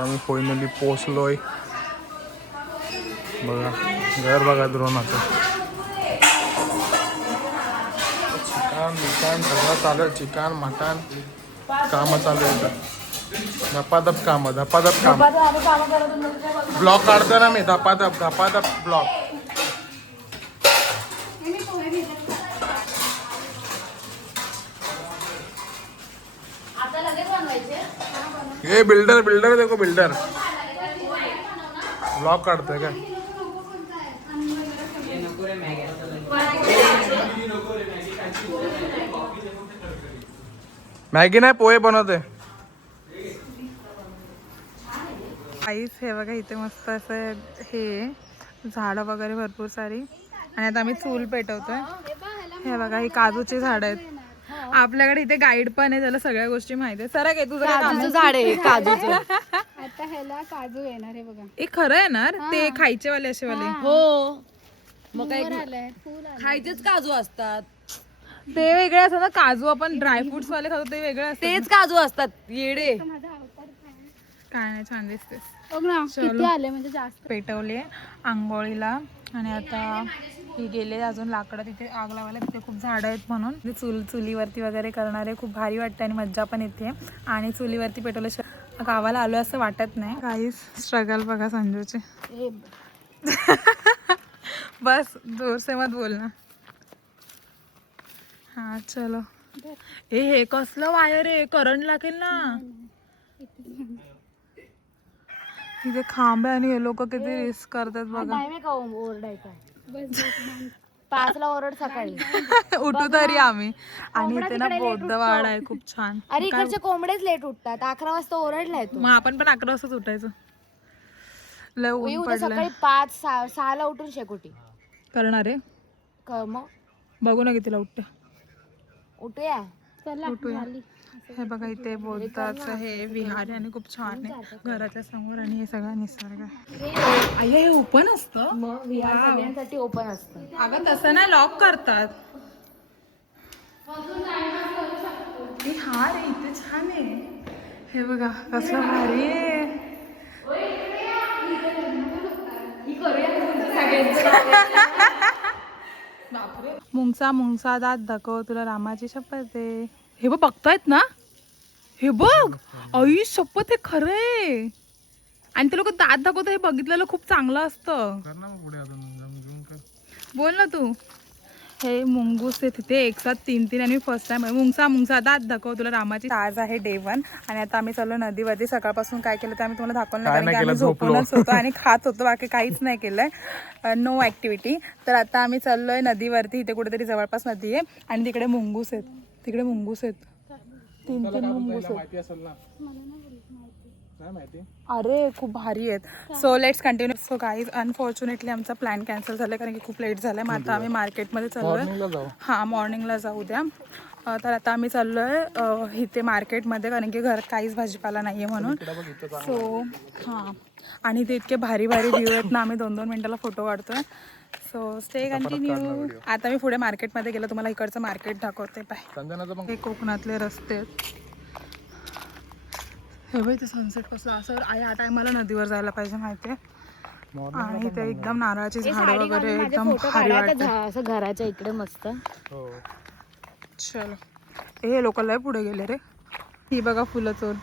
आम्ही फायनली पोचलोय. बघा घर बघा द्रोणाचं. चिकन मिकन सगळं चालू आहे. चिकन मटन कामं चालू आहेत. धपाधप कामं ब्लॉक काढतो ना मी. धपाधप ब्लॉक. हे बिल्डर देखो बिल्डर ब्लॉक काढतोय काय. मॅगी नाही पोहे बनवते. आईच हे बघा इथे मस्त असं हे झाडं वगैरे भरपूर सारी. आणि आता आम्ही चूल पेटवतोय. हे बघा ही काजूची झाड आहेत. आपल्याकडे इथे गाईड पण आहे, त्याला सगळ्या गोष्टी माहिती आहे. सर काय तुझं काजूचं झाड आहे काजूचं. आता ह्याला काजू येणार आहे बघा. हे खरं येणार ते खायचे वाले असे वाले. हो मग काय फुल खायचेच काजू असतात. ते वेगळे असतात ना काजू. आपण ड्रायफ्रुट्स वाले खातो ते वेगळे असतात. तेच काजू असतात येडे. काय नाही छान दिसते. बघ ना किती आले म्हणजे जास्त. पेटवले आंघोळीला. आणि आता ही गेले अजून लाकडं तिथे आग लावायला. तिथे खूप झाडं आहेत म्हणून चुलीवरती वगैरे करणारे खूप भारी वाटते आणि मज्जा पण येते. आणि चुलीवरती पेटवल्या गावाला आलो असं वाटत नाही. काहीच स्ट्रगल बघा संजूचे. बस जोर से मत बोल ना. हा चलो. हे कसलं वायर आहे, करंट लागेल ना. तिथे खांब आहे आणि हे लोक किती रिस्क करतात बघा. टाइम आहे का ओरडायचा? 5ला ओरड सकाळी. उठू तरी आम्ही. आणि इथे ना बौद्धवाड आहे खूप छान. अरे इकडचे कोंबडेच लेट उठतात. 11 वाजता ओरडलाय तू. मग आपण पण 11 वाजताच उठायचं. लय ऊन उद्या पडलंय. सकाळी 5-6ला उठून शेकोटी करणार आहे. मग बघू ना कितीला उठते. उठूया. उठूया. हे बघा इथे बौद्धाचं हे विहार आहे आणि खूप छान आहे घराच्या समोर. आणि हे सगळं निसर्ग आहे. हे ओपन असतं. मग विहार सगळ्यांसाठी ओपन असतं. अगं तसं ना लॉक करतात. हे हार आहे इथे छान आहे. हे बघा कसलं भारी आहे. मुंगसा दात दाखव तुला रामाची शपथ आहे. हे बघ बघतायत ना. हे बघ आई शपथ हे खरं आहे. आणि ते लोक दात दाखवत. हे बघितलेलं खूप चांगलं असतं. बोल ना तू. हे मुंगूस आहे तिथे एक साथ 3 आणि फर्स्ट टाइम मुंगसा दात दाखव तुला रामाची. आज आहे डे 1 आणि आता आम्ही चाललो नदीवरती. सकाळपासून काय केलं ते आम्ही तुम्हाला दाखवलं नाही, कारण की आम्ही झोपूनच होतो आणि खात होतो. बाकी काहीच नाही केलंय. No activity. तर आता आम्ही चाललोय नदीवरती. इथे कुठेतरी जवळपास नदी आहे आणि तिकडे मुंगूस आहेत. 3 मुंगूस मुंगूस आहेत. अरे खूप भारी आहेत. So let's continue. So guys unfortunately आमचा प्लॅन कॅन्सल झाला कारण की खूप लेट झालाय. मग आता आम्ही मार्केटमध्ये चाललोय. हां मॉर्निंगला जाऊ द्या. तर आता आम्ही चाललोय इथे मार्केटमध्ये कारण की घरात काहीच भाजीपाला नाहीये म्हणून. सो हां आणि ते इतके भारी व्ह्यू आहेत ना. आम्ही 2-2 मिनिटाला फोटो काढतोय. So stay continue. आता मी पुढे मार्केटमध्ये गेलो तुम्हाला इकडचं मार्केट दाखवते. पाय हे कोकणातले रस्ते आहेत. हे बघ इथे सनसेट कसं असं. या टायमाला नदीवर जायला पाहिजे माहितीये. आणि इथे एकदम नारळाची झाडं वगैरे एकदम भारी वाटतं. असं घराच्या इकडे मस्त. चलो. हे लोक लय पुढे गेले रे. ही बघा फुलं चोर.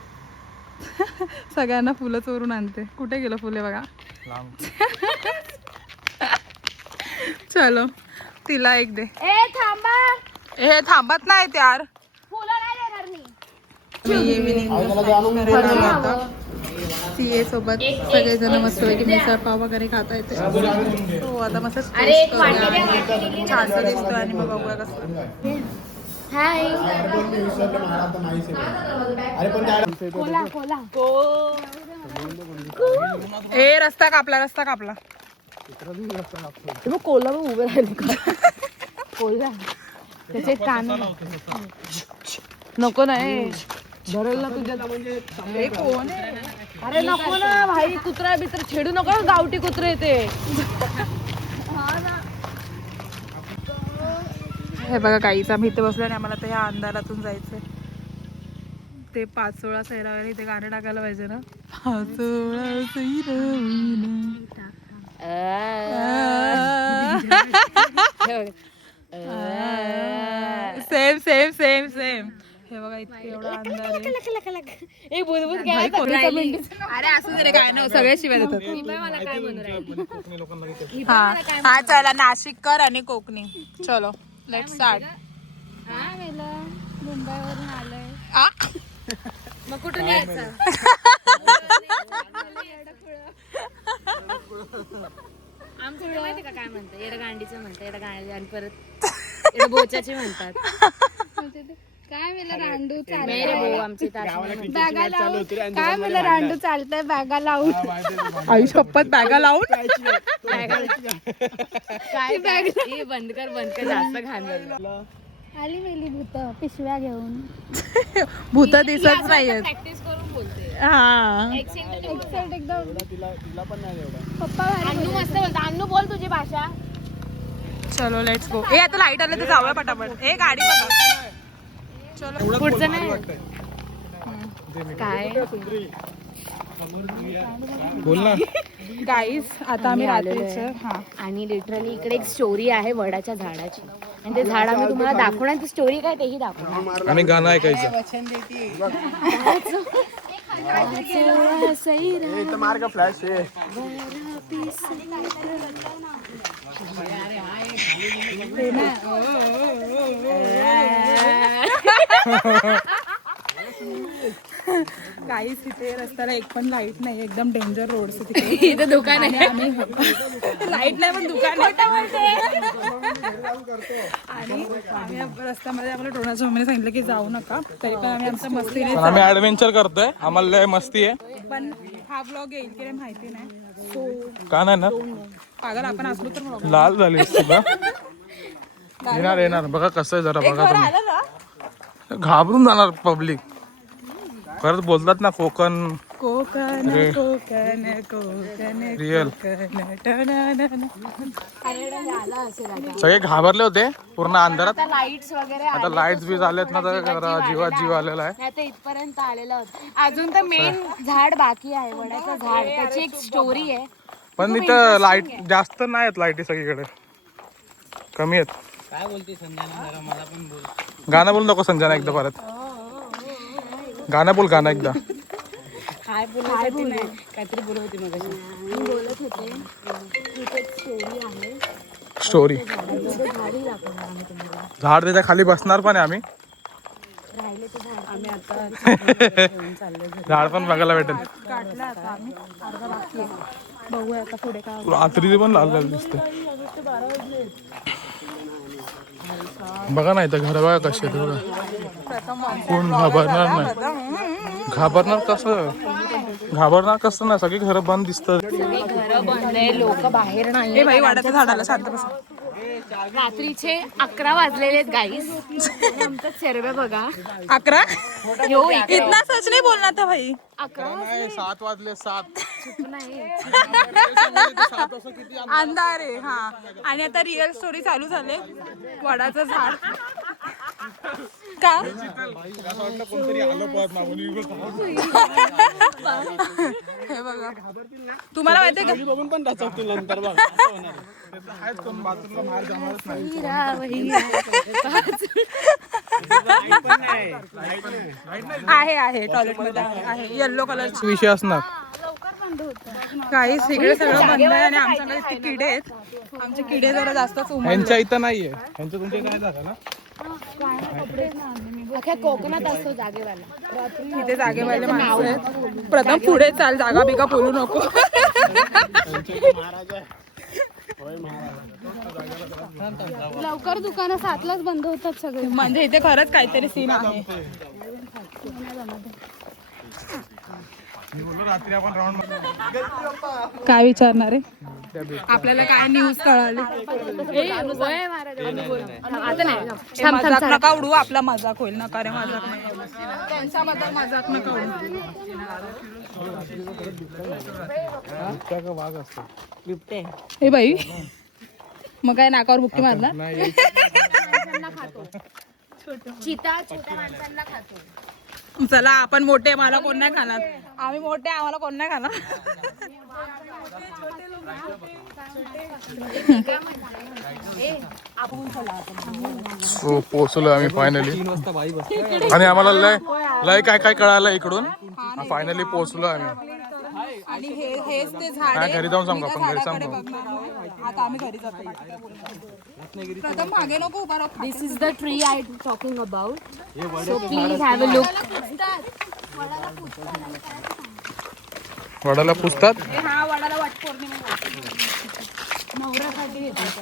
सगळ्यांना फुलं चोरून आणते. कुठे गेलं फुले बघा. चलो तिला एक दे. हे थांबत नाहीत यार. सीए सोबत सगळेजण मस्त पैकी मिसळ पाव वगैरे खाता येते. हो आता मस्त छानसा दिसतोय. आणि मग बघूया कसं. ए रस्ता कापला. कोल्हा उभे राहिले का? कोल्हा त्याचे कान नको नाही धरेल ना तुझ्या. कोण आहे? अरे नको ना भाई. कुत्रा बित्र छेडू नको. गावठी कुत्रे ते. हे बघा काहीच आम्ही इथे बसलो आणि आम्हाला तर ह्या अंधारातून जायचंय. ते 5 सोळा सैरावणी ते गाणं टाकायला पाहिजे ना. 5 सोळा सैरावणी. Same same same same. हे बघा इतके एवढा अंधार आहे. भाई, कोणीचा मेंढी. अरे असू दे रे, काय नाही सगळे शिवाय देतात. हा हा चला नाशिककर आणि कोकणी. चलो लेट्स स्टार्ट. मुंबईवरून आलोय. मग कुठून यायचं? आमच्याकडे माहिती का काय म्हणतात? येडगांडीचं म्हणतात, येडगांडी आणि परत बोचाची म्हणतात. काय मला रांडू नाही रे भाऊ, आमची बॅगा लावून काय मला रांडू चालतंय बॅगा लावून. आई शपथ बॅगा लावून. काय बंद कर जास्त घाण झालं. आली मेली भूत पिशव्या घेऊन. भूत दिसत नाहीयेत. प्रॅक्टिस करून बोलते. हा एकदम पप्पा अन्नू मस्त बोलतो. अन्नू बोल तुझी भाषा. चलो लेट्स गो. ए आता लाईट आलं तर जाऊया पटापट. ए गाडी बघा. चलो पुढचं नाही काय बोल ना. गाईस आता आम्ही रात्रीचं हा आणि लिटरली इकडे एक स्टोरी आहे वडाच्या झाडाची आणि ते झाड आम्ही तुम्हाला दाखवणार. ती स्टोरी काय तेही दाखवणार. आणि गाणं ऐकायचं. मार्ग फ्लॅश आहे. गाईस इथे रस्त्याला एक पण लाईट नाही. एकदम डेंजर रोड तिथे. इथं दुकान आहे. आम्ही लाईट नाही पण दुकान आहे. आणि आम्ही रस्त्यामध्ये आम्हाला टोनाच्या मम्मीने सांगितलं की जाऊ नका. तरी पण आम्ही आमच्या मस्तीने आम्ही ऍडव्हेंचर करतोय. आम्हाला लय मस्ती आहे. पण हा ब्लॉग येईल की नाही माहिती नाही. सो का नाही ना पागल आपण असलो तर vlog. लाल झाली सगळं. येणार येणार बघा कसं आहे जरा बघा बरं आलं ना. तुम्ही. घाबरून जाणार पब्लिक. खरंच बोलतात ना कोकण कोकण कोकण कोकण रिअल. टनाना. सगळे घाबरले होते पूर्ण अंधारात. लाईट्स वगैरे आता लाईट्स बी झालेत ना तर जरा जीवात जीव आलेला आहे. नाही तर इथपर्यंत आलेलं होतं. अजून तर मेन झाड बाकी आहे वडाचं झाड. त्याची एक स्टोरी आहे. पण इथं लाईट जास्त नाही आहेत. लाईटी सगळीकडे कमी आहेत. काय बोलते संजना? मला पण बोल. गाणं बोल नको संजना एकदा परत. गाणं बोल गाणं एकदा. काय बोलायचं नाही. काहीतरी बोलत होती मग बोलत होते. तिथे एक स्टोरी आहे. स्टोरी. झाडी दाखवणार आम्ही तुम्हाला. झाड त्याच्या खाली बसणार पण आहे आम्ही. राहिले ते झाड आम्ही आता चाललोय. झाड पण बघायला भेटेल. काढला आता आम्ही अर्धा बाकी आहे. बघूया आता पुढे काय होतं. रात्री पण लाल लाल दिसते. बघा ना इथं घर बघा कशी आहेत बघा. कोण घाबरणार नाही. घाबरणार कसं नाही. सगळी घरं बंद दिसतात. सगळी घरं बंद आहे. लोक बाहेर नाही. ए बाई वाड्याच्या झाडाला शांत बस. रात्रीचे 11 वाजलेले आहेत गाईस. आमचं सर्वे बघा. 11 यो इतना सच नाही बोलना था भाई. 11 7 वाजले 7. नाही. अंधार आहे. हा आणि आता रिअल स्टोरी चालू झाले. वडाचं झाड का हे बघा. तुम्हाला माहितीये का बघून पण टाचवतील नंतर बघ. आहे टॉयलेट मध्ये आहे येल्लो कलरची. विषय असणार. काही इकडे सगळं बंद आहे आणि आमच्याकडे इतके किडे आहेत. आमचे किडे जरा जास्तच उमलले. यांच्या इथं नाहीये. यांच्या तुमच्या काय झालं ना. अख्या कोकणात असतो जागेवाला. इथे जागेवाले माणसं आहेत. प्रथम पुढे चाल. जागा बिगा बोलू नको. लवकर दुकानं 7लाच बंद होतात सगळे. म्हणजे इथे खरंच काहीतरी सीन आहे. काय विचारणार आहे. आपल्याला काय न्यूज कळाली. आता नाही. मजाक नका उडू. आपला मजाक होईल. नका रे मजाक नाही. त्यांच्याबद्दल मजाक नका उडू. हे बाई मग काय नाकावर बुक्की मारला. चिता छोट्या माणसांना खातो. चला आपण मोठे, मला कोण नाही खाणार. आम्ही मोठे, आम्हाला कोण नाही खाणार. सो पोहोचलो आम्ही फायनली आणि आम्हाला लय लय काय काय कळालं इकडून. फायनली पोहोचलो आम्ही. आणि हेच ते झाड हा, घरी जाऊन सांगू आहे. आपण, मी घरी त्या सांगू. झाडाकडे बघणार आहोत. आता आम्ही घरी जातो. प्रथम मागे नको उभा राहू. This is the tree I'm talking about. So please have a look. वडाला पुसतात. हा वडाला वट पौर्णिमा नवऱ्यासाठी घेतो.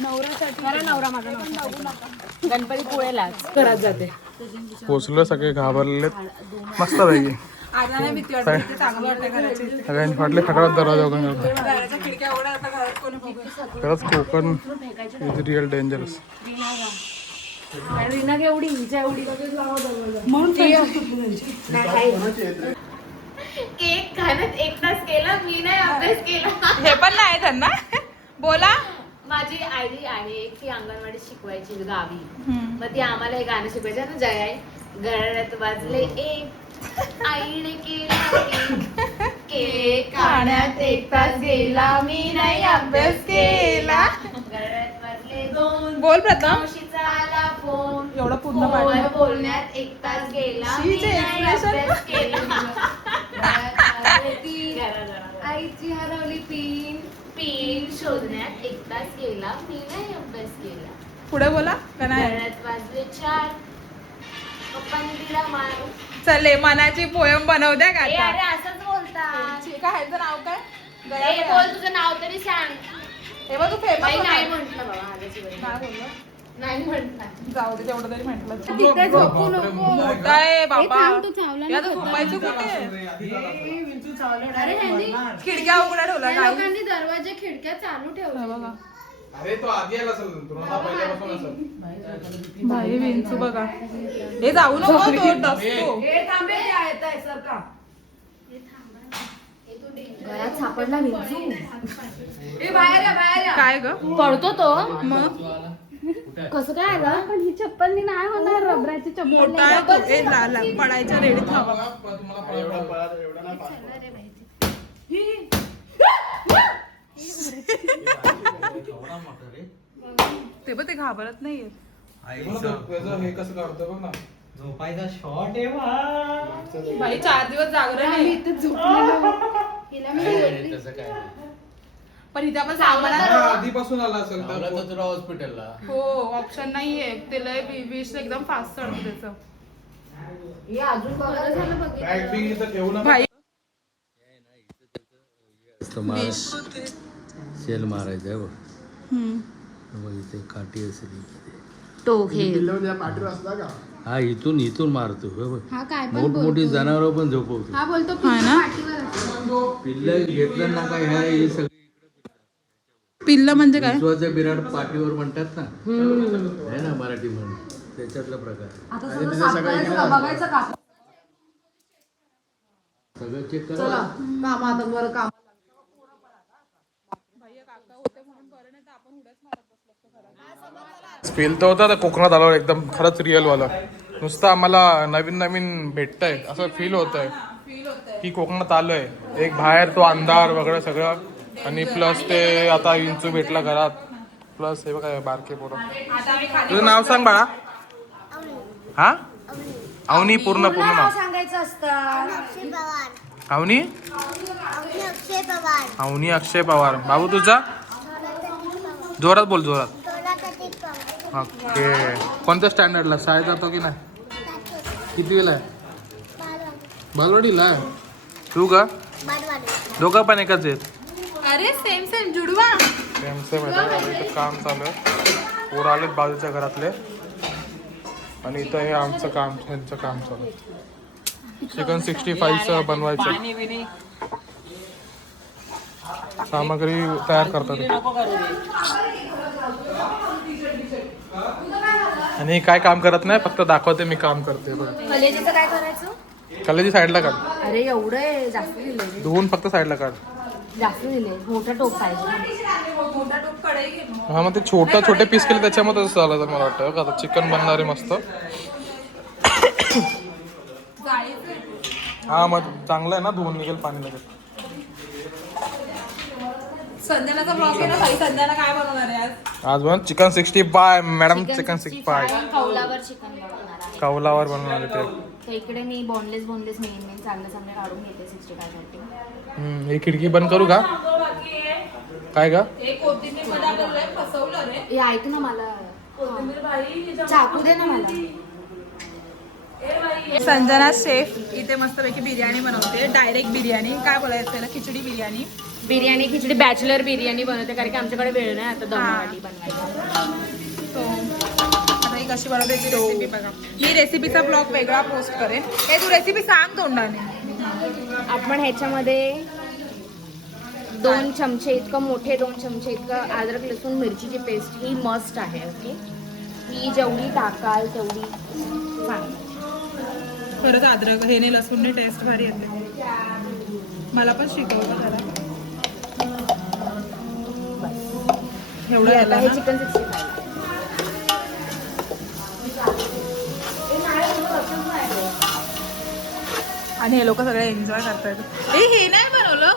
नवऱ्यासाठी. खरं नवरा माझा नवरा. गणपती पुळेलाच घरात जाते. पोचलो, सगळे घाबरलेले. मस्त पैकी आता नाही भीती वाटते. इथे चांगलं वाटतं घराची. सगळ्यांनी फाटले फटाफट दरवाजा वगैरे. घराच्या खिडक्या एवढ्या आता घरात कोणी बघत. खरंच Konkan is real dangerous. Reena केवढी हिच्या एवढी केक खाण्यात 1 तास केला मी नाही अभ्यास केला. हे पण नाही त्यांना. बोला. माझी आई आहे ती अंगणवाडी शिकवायची गावी. मग ती आम्हाला हे गाणं शिकवायचं ना, जय आई घरात वाजले एक आईने केला केक खाण्यात 1 तास गेला मी नाही अभ्यास केला. घरात वाजले 2 बोल प्रथम. मावशीचा आला फोन. एवढं पूर्ण फोनवर पाहिलं. बोलण्यात 1 तास गेला मी शीचे नाही expression. अभ्यास केला. घरात वाजले 3 आईची हरवली पिन. पिन शोधण्यात 1 तास गेला मी नाही अभ्यास केला. पुढे बोला का नाही. घरात वाजले 4 पप्पाने दिला मार. चले मनाची पोयम बनव द्या का ए आता. अरे असंच बोलतात. ठीक आहे. ह्याचं नाव काय. ए बोल तुझं नाव तरी सांग. हे बघ तू फेमस बाई नाही म्हंटल बाबा आल्याची वेळ. नाही बोललो. नाही म्हंटल. जाऊ दे तेवढं तरी म्हटलं. तिथे झोपू नको. मोठा आहे बाबा. थांब, तू चावला या नाही तर झोपायचं कुठे. अरे ह्यांनी खिडक्या उघड्या ठेवल्या या काही. लोकांनी दरवाजे खिडक्या चालू ठेवल्या. बघा अरे तो आधी आला असेल, तुला पहिल्यापासून असेल. भाई विंचू बघा. हे जाऊ नको तो डसतो. घरात सापडला विंचू. काय ग. पडतो तो. मग कसं काय आलं. पण ही चप्पलनी नाही होणार. रबराची चप्पल मोठा आहे तो. ए लाला पडायच्या रेडीत हवा. ते बघ ते घाबरत नाहीये. हे कसं काढतो बघ ना. झोपायचा शॉट आहे बा. भाई 4 दिवस जागरण आहे. इथे झोपलेलो. हिला मी बोलली. तसं काय नाही. पण इथे आपण सामान आधीपासून आला असेल लावला तर तुला हॉस्पिटलला. हो ऑप्शन नाहीये. ते लय विष एकदम फास्ट चढतं त्याचं. हे अजून बरं झालं बघितलं. बॅग बिग इथं ठेवू नका. भाई शेल मारायचं आहे बघ. इथे काठी असेल. तो खेळ. हा इथून मारतो हे बघ. हा काय पण मोठमोठी जनावर पण झोपवतो. हा बोलतो हा ना? पाठीवर असतो. पिल्ल घेतलं ना काय हे सगळं पिल्ल म्हणजे काय. विश्वाचं बिराड पाठीवर म्हणतात ना, आहे ना मराठी म्हण, त्याच्यातला प्रकार. सगळं चेक करा. फील तर होता कोकणात आल्यावर एकदम खरंच रिअल वाला. नुसतं आम्हाला नवीन नवीन भेटतंय असं फील होत आहे की कोकणात आलोय. एक बाहेर तो अंधार वगैरे सगळं आणि प्लस ते आता इंचू भेटला घरात. प्लस हे बघा बारके पोरं. तुझं नाव सांग बाळा. हा अवनी. पूर्ण नाव सांगायचं असतं. अवनी. अवनी अक्षय पवार. बाबू तुझा. जोरात बोल जोरात. ओके. कोणत्या स्टँडर्डला शाळेत जातो की नाही. किती वेळा आहे. बालवाडीला आहे. तू का. दोघं पण एकच आहेत. अरे सेम सेम जुडवा. सेम इथं काम चालू आहे. पोरं आलेत बाजूच्या घरातले आणि इथं हे आमचं काम, त्यांचं काम चालू आहे. चिकन 65चं बनवायचं. सामग्री तयार करतात आणि काय काम करत नाही, फक्त दाखवते मी काम करते. कलेजीचं काय करायचं. कलेजी साईडला काढ. अरे एवढं जास्त दिले. धुवून फक्त साईडला काढ. जास्त दिले. मोठा टोप पाहिजे. हा मग ते छोटे पीस केले त्याच्यामध्ये तसं झालं तर मला वाटतं. आता चिकन बनणार आहे मस्त. हा मग चांगलं आहे ना, धुवून निघेल पाणी लगेच. संध्याचा ब्लॉग आहे ना भाई. संध्याला काय बनवणार आहे आज? आज बनव चिकन 65 मॅडम. चिकन 65 कौलावर चिकन बनवणार आहे. कौलावर बनवणार ते. तर इकडे मी बोनलेस मेन चांगले काढून घेते 65 साठी. ही खिडकी बंद करू का? काय का? हे ऐक ना, मला चाकू दे ना मला. संजना शेफ इथे मस्तपैकी बिर्याणी बनवते. डायरेक्ट बिर्याणी. काय बोलायचं त्याला? खिचडी बिर्याणी. खिचडी बॅचलर बिर्याणी बनवते, कारण की आमच्याकडे वेळ नाही आता दमवाटी बनवायला. तो आता ही कशी बनवते रेसिपी बघा. मी रेसिपीचा ब्लॉग वेगळा पोस्ट करेन. हे तू रेसिपी सांग तोंडाने. आपण ह्याच्यामध्ये 2 चमचे इतकं मोठे 2 चमचे इतकं अद्रक लसूण मिरचीची पेस्ट ही मस्ट आहे. ओके, ही जेवढी टाकाल तेवढी चांगली. परत अद्रक हे नाही लसूण नाही, टेस्ट भारी येते. मला पण शिकवलं जरा. एवढं आता हे झालं ना? चिकन 65. आणि हे लोक सगळे एन्जॉय करतात. हे नाही बनवलं.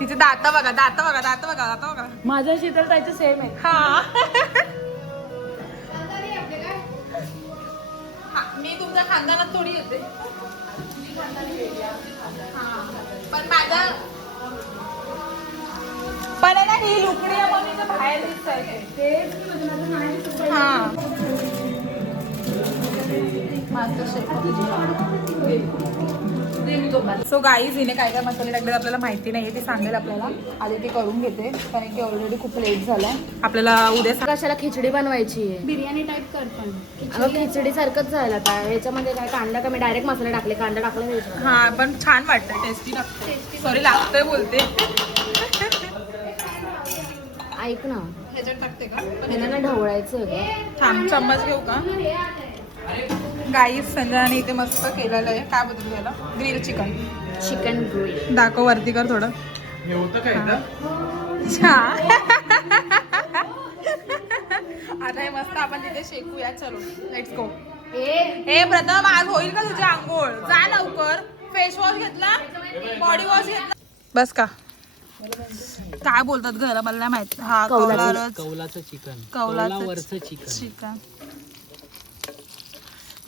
तिचे दात बघा. माझं शीतल ताईचं सेम आहे. हा. मी तुमच्या खानदानात थोडी येते. पण माझा पण आहे ना, ही लुकडी आहे म्हणून इथं बाहेर दिसतंय ते. हा. सो गाईज हिने काय काय मसाले टाकले आपल्याला माहिती नाहीये. ते सांगेल आपल्याला. आधी ते करून घेते, कारण की ऑलरेडी खूप लेट झालाय. आपल्याला उद्या कशाला खिचडी बनवायची आहे? बिर्याणी टाईप करतो. अगं खिचडी सारखंच झालं आता. ह्याच्यामध्ये काय कांदा कमी डायरेक्ट मसाले टाकले. कांदा टाकला नाही. हा पण छान वाटतं. टेस्टी लागतं. सॉरी लागतंय बोलते. ऐक ना, ह्याच्यात टाकते का? ह्याला ना ढवळायचं ग. थांब चम्मच घेऊ का? गाईस संजनाने इथे मस्त केलेलं आहे. काय बोलतो याला? Grill chicken. Chicken grill. दाखव वरती कर थोडं. हे होतं काय इथं? आता हे मस्त आपण तिथे शेकूया. चलो लेट्स गो. ए हे प्रथम आज होईल का तुझी आंघोळ? जा लवकर. फेस वॉश घेतला, बॉडी वॉश घेतला. बस का? काय बोलतात घरा मला नाही माहित. हा कौलाचं चिकन. कौलाचं चिकन.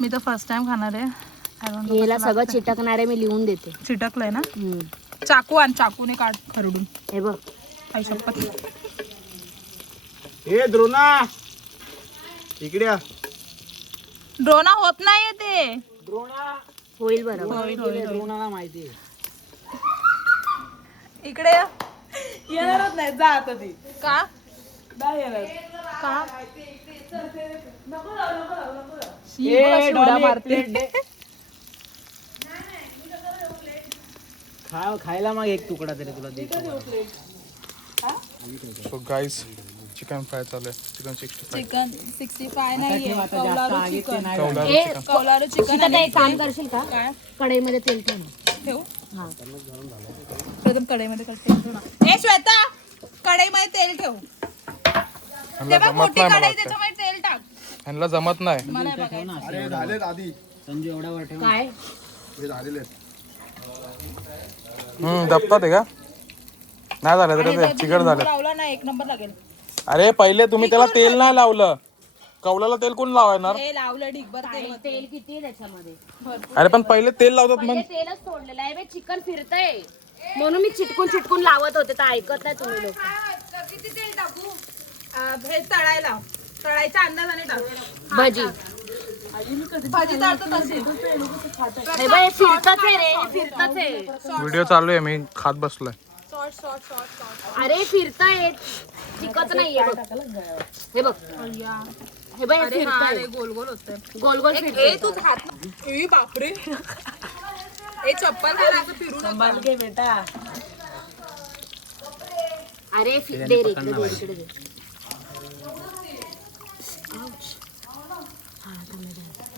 मी तर फर्स्ट टाइम खाणार आहे. I don't know याला कसं सगळं लागतंय. चिटकणारे मी लिहून देते. चिटकलंय ना? चाकू आणि चाकूने काढ खरडून. हे बघ, आई शपथ. ए द्रोणा इकडे या. ड्रोना होत नाहीये ते. द्रोणा होईल बरोबर. द्रोणाला माहिती आहे. इकडे या. येणारच नाही. जा आता ती. का? नाही येणार. का? उड्या मारते. खायला मग एक तुकडा तरी तुला देतो. सो गाईज चिकन फ्राय चालू आहे. चिकन 65. चिकन 65 नाहीये. कौलारू चिकन. कौलारू ए, चिकन. कौलारू चिकन. सीता ताई, एक काम करशील का? काय कढईमध्ये तेल ठेव ना. ठेवू? हा. प्रथम कढईमध्ये तेल ठेव ना. ए श्वेता, कढईमध्ये तेल ठेव. ह्यांना तेव्हा जमत मोठी नाही मला कढई वाटतं. त्याच्यामध्ये तेल टाक. ह्यांना जमत नाही. मला नाही बघायचं. संजू एवढा वर ठेव. काय दबतात आहे का? नाही झालं तरी ते चिकट झालं. लावला ना एक नंबर लागेल. अरे पहिले तुम्ही त्याला तेल नाही लावलं. कौलाला तेल कोण लावणार? हे लावलं ढिगभर तेल. तेल किती आहे त्याच्यामध्ये? अरे पण पहिले तेल लावतात मग. पहिले तेलच सोडलेलं आहे. चिकन फिरतंय म्हणून मी चिटकून लावत होते, तर ऐकत नाही तुम्ही लोक. किती तेल टाकू? हे तळायला. तळायच्या अंदाजाने टाक. भजी भाजी तळतो तशी. हे बघ, हे फिरतच आहे रे, हे फिरतच आहे. व्हिडिओ चालू आहे, मी खात बसलोय. Short short short short. अरे फिरताय, चिकच नाहीये बघ. हे बघ, हे बघ, हे अरे हा फिरतंय. रे, गोल गोल होतंय. गोल गोल ए फिरतंय. तू खात ना. ए बापरे. ए चप्पल घाल असं फिरू नका. घे बेटा. अरे दे रे, इकडे दे.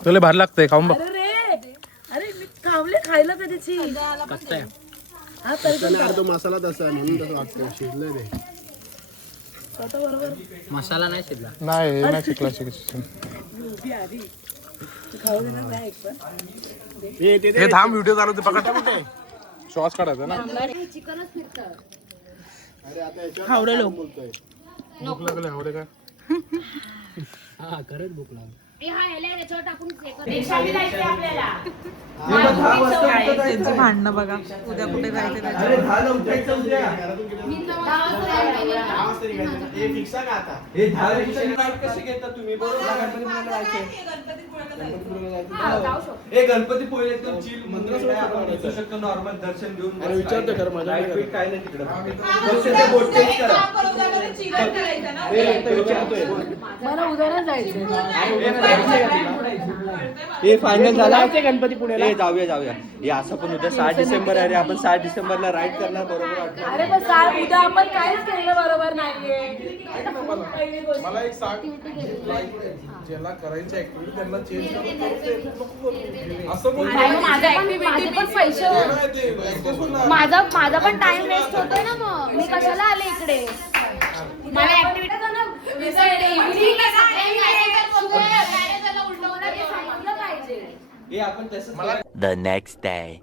तुला भारी लागतंय, खाऊन बघ. अरे मी कावले खायला कधीची. हा तरी पण तो मसाला तसा आहे म्हणून तसं वाटतं शिजलंय ते. मसाला नाही शिजला. नाही नाही शिकला शिकला. हे थांब व्हिडिओ चालू होते पकड शॉर्ट्स काढायचा ना. चिकनच फिरतं. अरे आता याच्यावर हावडे लोक बोलतोय भूक लागले आवडे काय हा खरंच भूक लागली. ए, हा ह्याला याच्यावर टाकून देशावी जायचंय आपल्याला. त्यांची भांडणं बघा उद्या कुठे जायचं त्याच्यावर. गणपतीपुळे एकदम चिल मंदिर आहे, आपण बसू शकतो नॉर्मल दर्शन घेऊन. अरे विचारतो खरं माझ्या लाईट बीट काय नाही तिकडे. फक्त ते बोट टेस्ट करा. मला उद्याला जायचं. हे फायनल झाला गणपतीपुळेला. जाऊया हे असं पण उद्या 6 डिसेंबर आहे रे. आपण 6 डिसेंबरला राईड करणार बरोबर वाटतं. अरे पण उद्या आपण काहीच केलं बरोबर नाहीये. मला एक सांग ज्याला करायची ऍक्टिव्हिटी त्यांना चेंज असं माझे पण पैसे माझा पण टाइम वेस्ट होतोय ना. मग मी कशाला आले इकडे. मला ऍक्टिव्हिटी हे आपण तसं The next day.